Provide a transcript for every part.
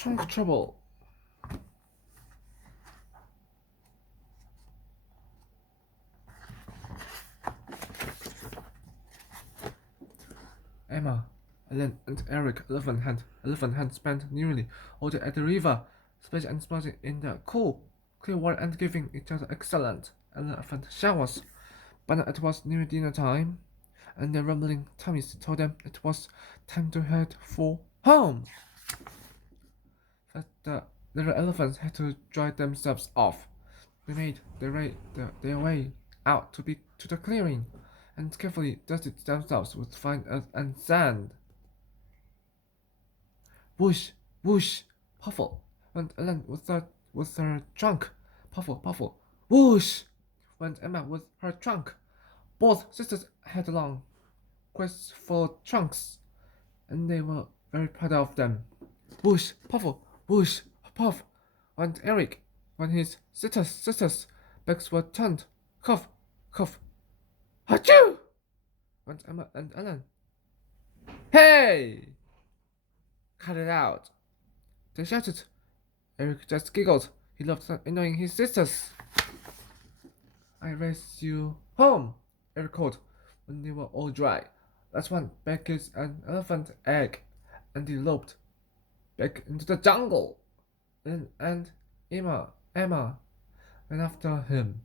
trunk trouble. Emma, Ellen, and Eric, Elephant Hand spent nearly all day at the river, splashing and splashing in the cool, clear water and giving each other excellent elephant showers. But now it was near dinner time, and their rumbling tummies told them it was time to head for home. But the little elephants had to dry themselves off. They made their way out to the clearing, and carefully dusted themselves with fine earth and sand. Whoosh, whoosh, puffle, went Ellen with her trunk. Puffle, puffle, whoosh, went Emma with her trunk. Both sisters had long, graceful trunks, and they were very proud of them. Whoosh, puffle, whoosh, puff, went Eric, when his sisters' backs were turned. Cough, cough, achoo! Went Emma and Ellen. Hey! Cut it out! They shouted. Eric just giggled. He loved annoying his sisters. I race you home, Eric called when they were all dry. Last one back is an elephant egg, and he loped back into the jungle. And Emma ran after him.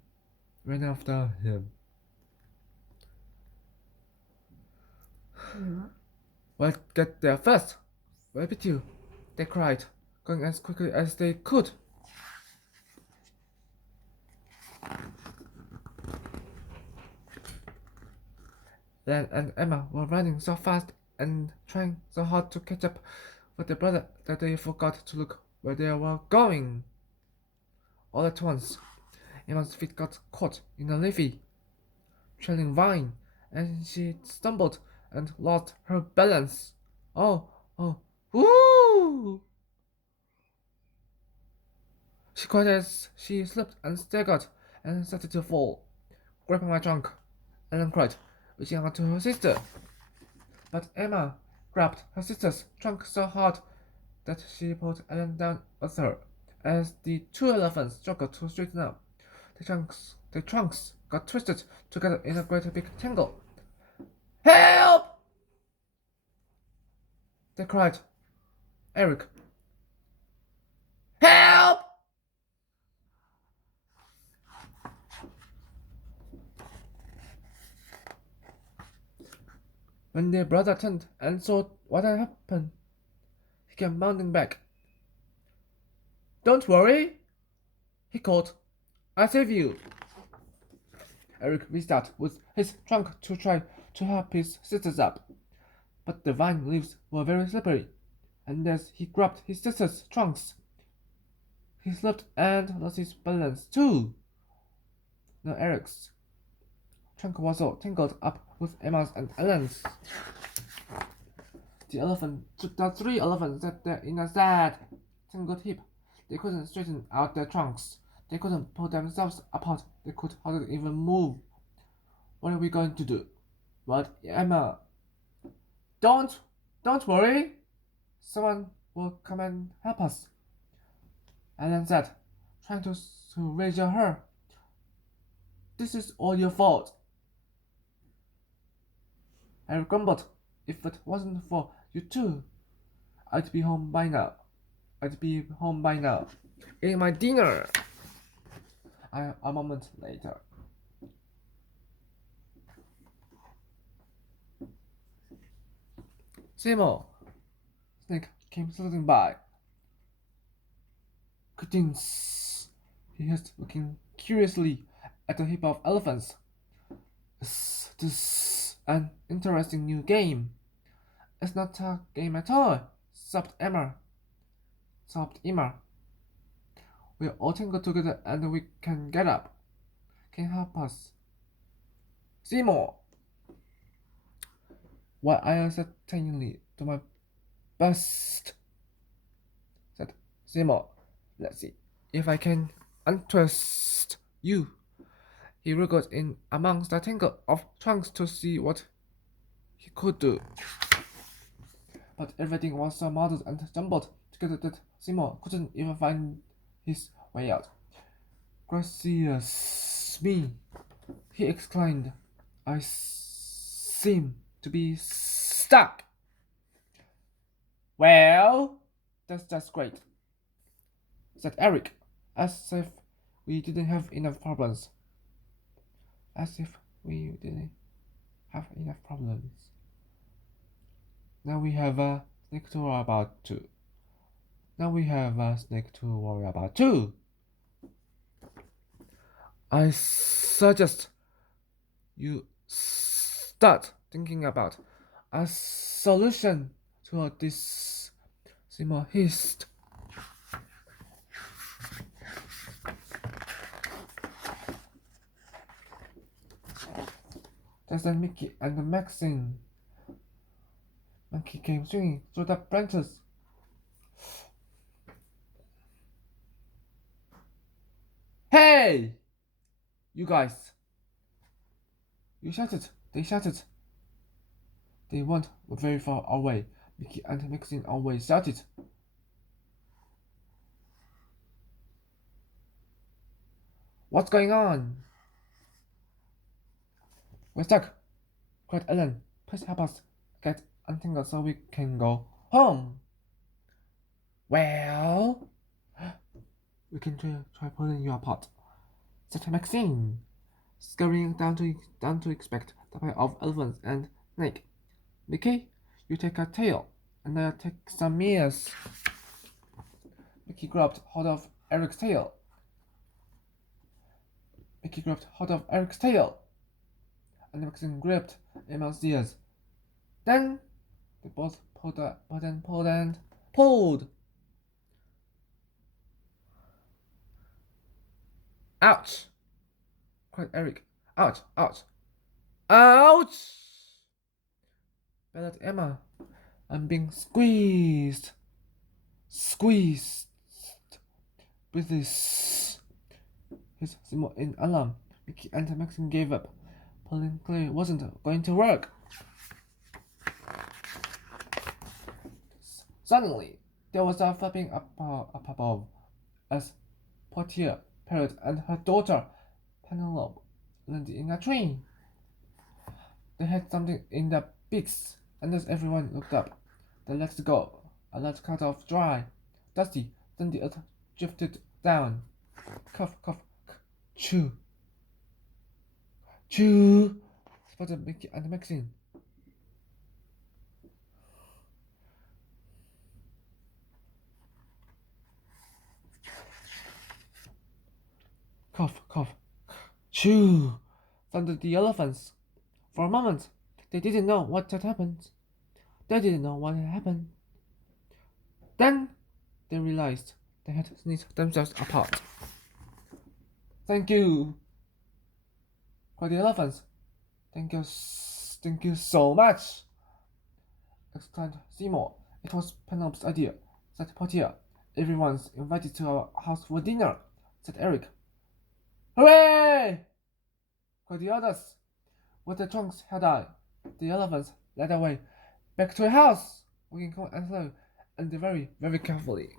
Well, get there first. Where beat you? They cried, going as quickly as they could. Len and Emma were running so fast and trying so hard to catch up with their brother that they forgot to look where they were going. All at once, Emma's feet got caught in a leafy, trailing vine, and she stumbled and lost her balance. Oh, ooh! She cried as she slipped and staggered and started to fall. Grab my trunk, Ellen cried, reaching out to her sister. But Emma grabbed her sister's trunk so hard that she pulled Ellen down with her. As the two elephants struggled to straighten up, the trunks got twisted together in a great big tangle. Help! They cried. Eric. Help! When their brother turned and saw what had happened, he came bounding back. Don't worry, he called. I'll save you. Eric reached out with his trunk to try to help his sisters up, but the vine leaves were very slippery, and as he grabbed his sisters' trunks, he slipped and lost his balance too. Now Eric's trunk was all tangled up with Emma's and Ellen's. The three elephants sat there in a sad, tangled heap. They couldn't straighten out their trunks. They couldn't pull themselves apart. They could hardly even move. What are we going to do? But Emma, don't worry. Someone will come and help us. Ellen said, trying to reassure her. This is all your fault. Eric grumbled. If it wasn't for you two, I'd be home by now. Eating my dinner. A moment later. Seymour. Snake came slithering by. Greetings, he hissed, looking curiously at the heap of elephants. Is this an interesting new game? It's not a game at all, sobbed Emma. We're all tangled together and we can get up. Can you help us? Seymour! Why, I'll certainly do my best, said Seymour. Let's see if I can untwist you. He wriggled in amongst the tangle of trunks to see what he could do. But everything was so muddled and jumbled together that Seymour couldn't even find his way out. Gracious me, he exclaimed. I seem to be stuck. Well, that's great, said Eric, as if we didn't have enough problems. As if we didn't have enough problems. Now we have a snake to worry about too. Now we have a snake to worry about too. I suggest you start thinking about a solution to this hist. Just then Mickey and Maxine Monkey came swinging through the branches. Hey! You guys! You shouted. They shouted. They weren't very far away. Mickey and Maxine always shouted. What's going on? We're stuck, cried Ellen. Please help us get untangled so we can go home. Well, we can try pulling you apart, said Maxine, scurrying down to expect the pair of elephants and snake. Mickey, you take a tail, and I'll take some ears. Mickey grabbed hold of Eric's tail. And Maxine gripped Emma's ears. Then they both pulled. Ouch! Cried Eric. Ouch! Ouch! Ouch! Bellowed Emma. I'm being squeezed. With this. His symbol in alarm. Mickey and Maxine gave up. Pulling clear wasn't going to work. Suddenly, there was a flapping up above as Portia, Parrot, and her daughter, Penelope, landed in a tree. They had something in their beaks, and as everyone looked up, they let go. A large cloud of dry, dusty, then the earth drifted down. Cough, cough, chew. Chew, sputtered Mickey and Maxine. Cough, cough, chew, thundered the elephants. For a moment, they didn't know what had happened. Then they realized they had sneezed themselves apart. Thank you, cried the elephants. Thank you so much, exclaimed Seymour. It was Penelope's idea, said Portia. Everyone's invited to our house for dinner, said Eric. Hooray! Cried the others. With their trunks held high, the elephants led away back to the house, walking calm and slow, and very, very carefully.